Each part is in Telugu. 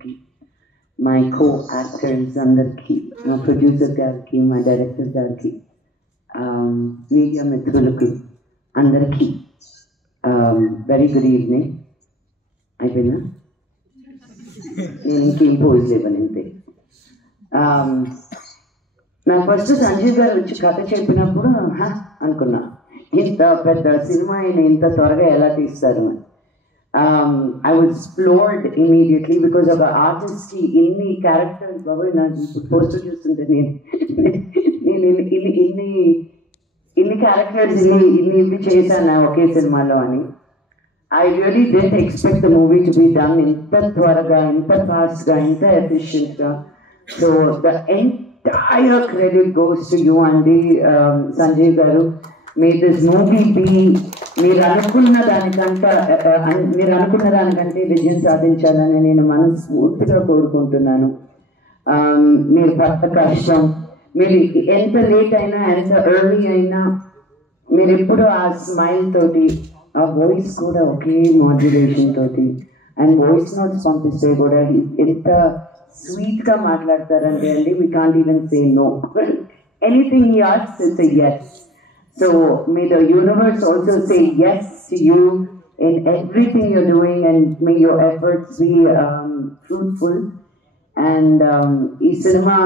అందరికీ, మై కో యాక్టర్స్ అందరికీ, మా ప్రొడ్యూసర్ గారికి, మా డైరెక్టర్ గారికి, మీడియా మిత్రులకు అందరికీ వెరీ గుడ్ ఈవినింగ్. అయిపోయిందా? నేను ఇంకేం పోజ్ లేవనంతే. నాకు ఫస్ట్ సంజీవ్ గారు వచ్చి కథ చెప్పినప్పుడు అనుకున్నా, ఇంత పెద్ద సినిమా ఆయన ఇంత త్వరగా ఎలా తీస్తారు అని. I was floored immediately because of the artist ki inni characters baboy na poster chustunte నేను ఇన్ని క్యారెక్టర్స్ ఇన్ని చేశాను ఒకే సినిమాలో అని. I really didn't expect the movie to be done ఇంత త్వరగా, ఇంత ఫాస్ట్గా, ఇంత ఎఫిషియెంట్గా. So the entire credit goes to you అండి, సంజయ్ గారు. May this movie be మీరు అనుకున్న దానికంటే విజయం సాధించాలని నేను మనస్ఫూర్తిగా కోరుకుంటున్నాను. మీరు పట్ట కష్టం, మీరు ఎంత లేట్ అయినా, ఎంత ఎర్లీ అయినా, మీరు ఎప్పుడు ఆ స్మైల్ తోటి, ఆ వాయిస్ కూడా ఒకే మాడ్యులేషన్ తోటి, అండ్ వాయిస్ నోట్స్ పంపిస్తే కూడా ఎంత స్వీట్గా మాట్లాడతారంటే అండి, we can't even say no. Anything he asks it's a yes. So may the universe also say yes to you in everything you're doing, and may your efforts be fruitful. And ee cinema,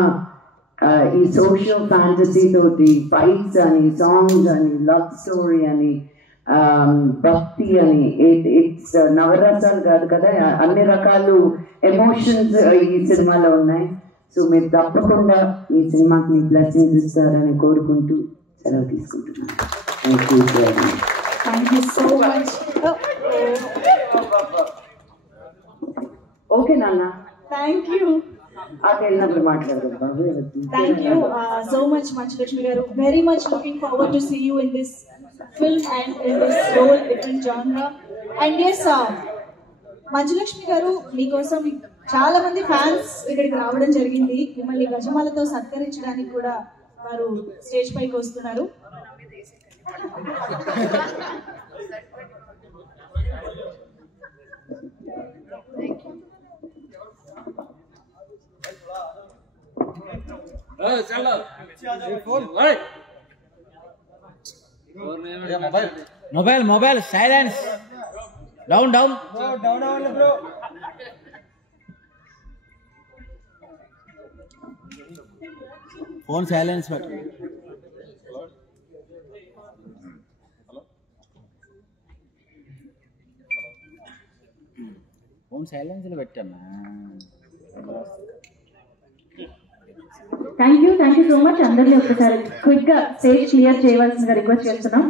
ee social fantasy toti fights ani, songs ani, love story ani, bhakti ani, it's navarasal kaadu kada, anni rakalu emotions ee cinema lo unnai. So meer tappakunda ee cinema ki blessings istarani korukuntu సెలవు తీసుకుంటున్నాను. Thank you so much. Okay నాన్న, థ్యాంక్ యూ. అటు వెళ్ళినప్పుడు మాట్లాడదాం. Thank you so much Manchu Lakshmi గారు. Very much looking forward to see you in this film and in this role, different జానరా. అండ్ ఎస్ మంచులక్ష్మి గారు, మీకోసం చాలా మంది ఫ్యాన్స్ ఇక్కడికి రావడం జరిగింది. మిమ్మల్ని గజమాలతో సత్కరించడానికి కూడా వారు స్టేజ్ పైకి వస్తున్నారు. Mobile silence, down bro. Phone silence పెట్టు. ఫోన్ సైలెన్స్లో పెట్టామా. Thank you so much. అందరినీ ఒకసారి క్విక్గా స్టేజ్ క్లియర్ చేయవలసిందిగా రిక్వెస్ట్ చేస్తున్నాం.